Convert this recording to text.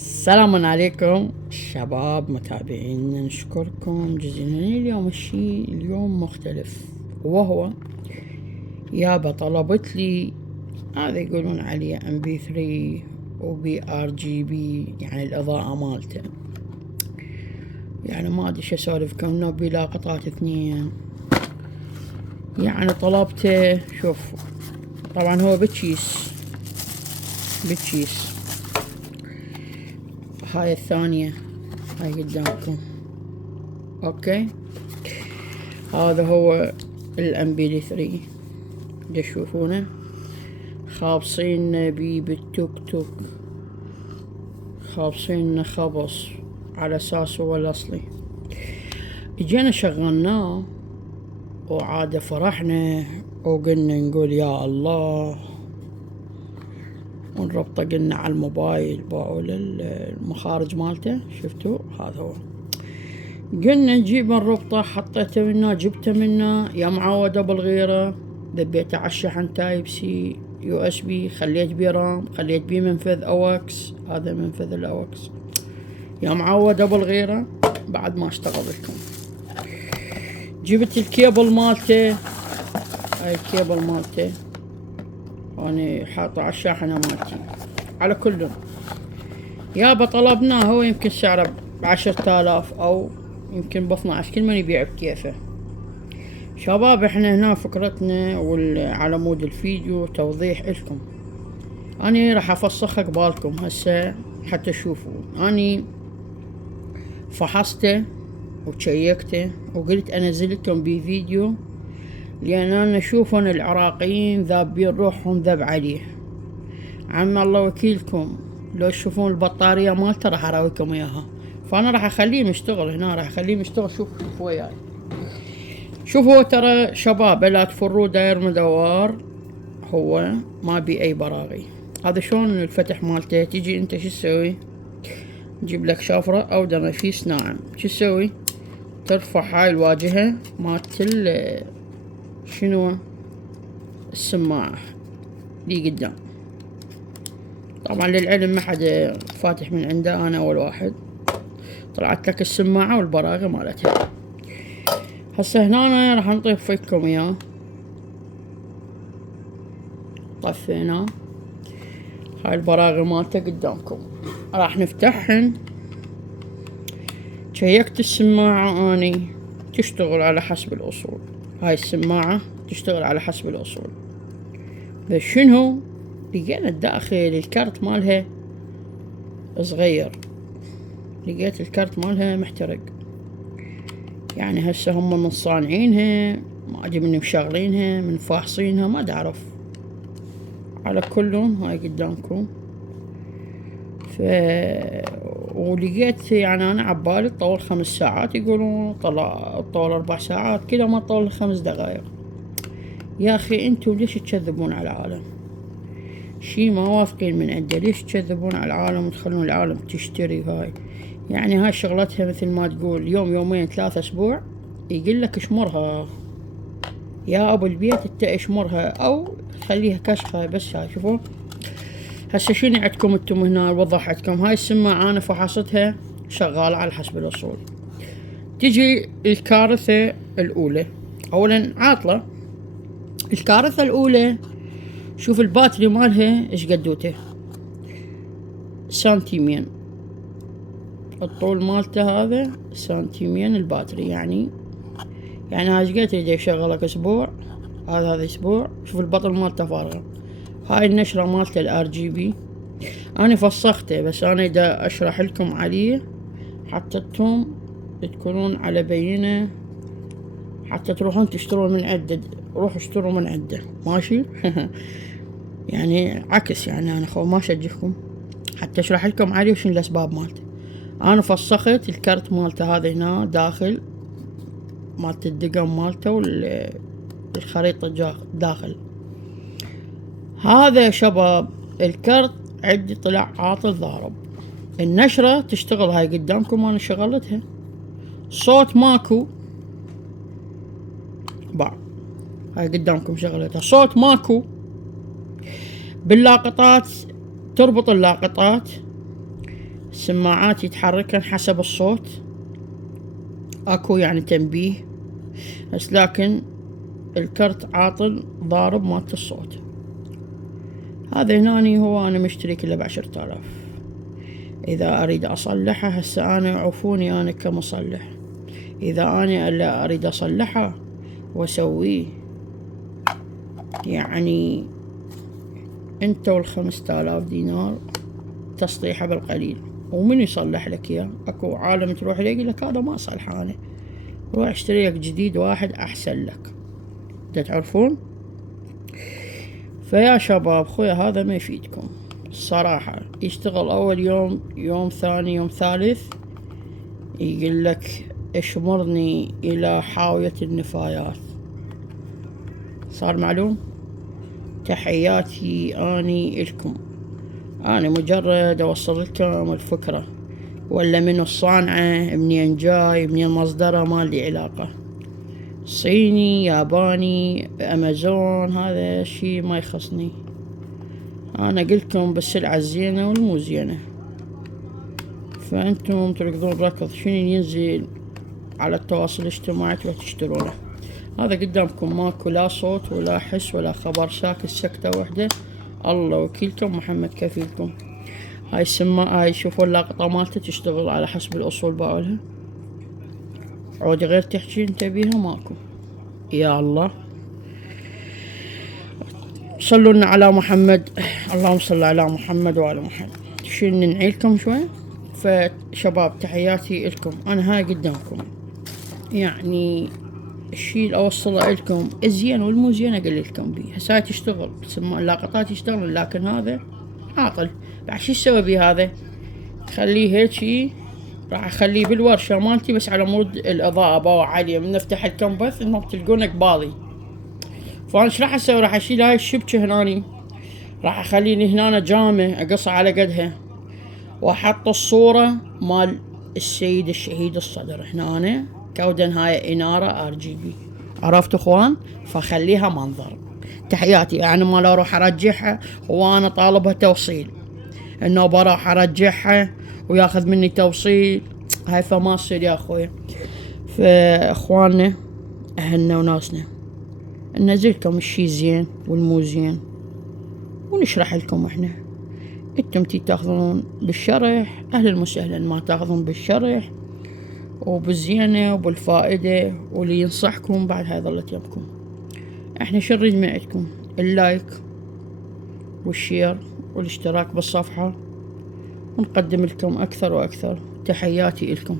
السلام عليكم شباب متابعينا، نشكركم جزيلا. اليوم اليوم مختلف، وهو يابا طلبت لي هذا يقولون عليه MP3 وBRGB، يعني الإضاءة مالته. يعني ما أدري شو أسولفكم، نبي لاقطات 2. يعني طلبته، شوف طبعا هو بتشيس. هاي الثانية هاي قدامكم، اوكي. هذا هو MP3 تشوفونه، خابصين بي بالتوك توك، خابصين خبص على اساس هو الاصلي. اجينا شغلناه وعاد فرحنا وقلنا نقول يا الله، ونربطه قلنا على الموبايل، باعوا المخارج مالته، شفتوا هذا هو. قلنا نجيب الربطة، حطيته منه، جبته منه يا معودة بالغيرة، ذبيته على الشحن تايب سي USB، خليت بيه رام، خليت بيه منفذ اوكس، هذا منفذ الاوكس يا معودة بالغيرة. بعد ما اشتغل لكم جبت الكيبل مالته، هاي الكيبل مالته اني حاطه على الشاحنة مالتي. على كل يابا طلبناه، هو يمكن سعره ب10,000 او يمكن ب12، كل من يبيع بكيفه. شباب احنا هنا فكرتنا على مود الفيديو توضيح لكم. اني راح افسخ قبالكم هسه حتى تشوفوا. اني فحصته وشيكته وقلت انزل لكم بفيديو، لان انا اشوف ان العراقيين ذابين روحهم ذب عليه. عم الله وكيلكم، لو تشوفون البطارية مالته راح اراويكم اياها. فانا راح اخليه مشتغل هنا، راح اخليه مشتغل. شوفوا وياي، شوفوا ترى شباب، لا تفروا داير مدوار، هو ما بي اي براغي. هذا شلون الفتح مالته. تيجي انت شو تسوي؟ تجيب لك شافرة او دمفيس ناعم، شو تسوي؟ ترفع هاي الواجهة مالت شنو السماعة دي قدام. طبعا للعلم ما حد فاتح من عنده، انا اول واحد. طلعت لك السماعة والبراغي مالتها. هسه هنا راح نطيب فيكم اياه. طفينا هاي البراغي مالته قدامكم، راح نفتحهن. شيكت السماعة اني تشتغل على حسب الاصول، هاي السماعة تشتغل على حسب الاصول. بس شنو لقينا الداخل الكارت مالها صغير، لقيت الكارت مالها محترق. يعني هسه هم من صانعينها، ما ادري من مشغلينها من فاحصينها، ما اعرف. على كلهم هاي قدامكم. ولقيت يعني انا عبالي تطول 5 ساعات، يقولون طول 4 ساعات، كذا ما طول 5 دقائق. يا اخي انتوا ليش تكذبون على العالم؟ شي ما واثقين من عنده، ليش تكذبون على العالم وتخلون العالم تشتري هاي؟ يعني هاي شغلتها مثل ما تقول يوم يومين 3 اسبوع يقول لك اشمرها يا ابو البيت، انت اشمرها او خليها كشخة. بس هاي شوفوا هسه شنو عندكم انتم هنا. وضحتكم هاي السماعة انا فحصتها شغالة على حسب الاصول. تجي الكارثة الاولى، اولا عاطلة. الكارثة الاولى، شوف الباتري مالها ايش قدوته، سنتيمين. الطول مالته هذا سنتيمين الباتري، يعني هاي ايش قد يجي يشغلك اسبوع، هذا اسبوع. شوف البطل مالته فارغة. هاي النشرة مالته الRGB انا فسخته، بس انا دا اشرح لكم عليه حتى انتم تكونون على بينة، حتى تروحون تشترون من عنده. روحوا اشتروا من عنده، ماشي؟ يعني عكس، يعني انا ما اشجعكم، حتى اشرح لكم عليه وشن الاسباب مالته. انا فسخت الكرت مالته هذا هنا داخل، مالت الدقم مالته والخريطة داخل. هذا يا شباب الكرت عندي طلع عاطل ضارب. النشرة تشتغل هاي قدامكم، انا شغلتها، صوت ماكو. هاي قدامكم شغلتها، صوت ماكو. باللاقطات تربط اللاقطات السماعات يتحركن حسب الصوت، اكو يعني تنبيه، بس لكن الكرت عاطل ضارب مالت الصوت. هذا هناني هو انا مشتري كله ب10,000. اذا اريد اصلحه هسه انا عفوني انا كمصلح، اذا انا الا اريد اصلحه واسويه يعني انت وال5,000 دينار تصليحه بالقليل. ومن يصلح لك اياه؟ اكو عالم تروح يقول لك هذا ما صلحه، انا روح اشتري لك جديد واحد احسن لك. تعرفون؟ فيا شباب خويا هذا ما يفيدكم الصراحة. يشتغل اول يوم، يوم ثاني، يوم ثالث يقول لك اشمرني الى حاوية النفايات. صار معلوم؟ تحياتي اني الكم، انا مجرد اوصل لكم الفكرة، ولا من الصانعة، منين جاي، منين مصدره، ما لي علاقة. صيني، ياباني، امازون، هذا شي ما يخصني. انا قلتكم بالسلعة الزينة والمو زينة، فانتم تركضون ركض شنو ينزل على التواصل الاجتماعي تروح تشترونه. هذا قدامكم ماكو لا صوت ولا حس ولا خبر، ساكت سكتة وحدة. الله وكيلكم، محمد كفيلكم. هاي شوفوا اللقطة مالته تشتغل على حسب الأصول باولها. عود غير تحكي انت بيها ماكو. يا الله، صلوا على محمد. اللهم صل على محمد وعلى محمد. شنو نعيلكم شوي؟ فشباب تحياتي لكم، انا هاي قدامكم يعني الشيء اللي اوصله لكم الزين والمو زين اقول لكم بيه. هسه هاي تشتغل، اللقطات يشتغل، لكن هذا عاطل. بعد شو اسوي بيه هذا؟ خليه هيجي، راح اخليه بالورشة مالتي بس على مود الاضاءة باوع عالية، من نفتح الكمبث انهم تلقونه قبالي. فانا ايش راح اسوي؟ راح اشيل هاي الشبكة هناني، راح اخليني هنا جامة اقصها على قدها، واحط الصورة مال السيد الشهيد الصدر هنا كودن، هاي انارة RGB. عرفتوا اخوان؟ فخليها منظر. تحياتي يعني ما لو اروح ارجعها وانا طالبها توصيل، انه بروح ارجعها وياخذ مني توصيل، هاي فما تصير يا اخوي. فاخواننا اهلنا وناسنا ننزلكم الشي زين والمو زين ونشرح لكم احنا. انتم تاخذون بالشرح اهلا وسهلا، ما تاخذون بالشرح وبالزينة وبالفائدة واللي ينصحكم بعد هاي ظلت يمكم. احنا شو نريد من عندكم؟ اللايك والشير والاشتراك بالصفحة، ونقدم لكم اكثر واكثر. تحياتي لكم.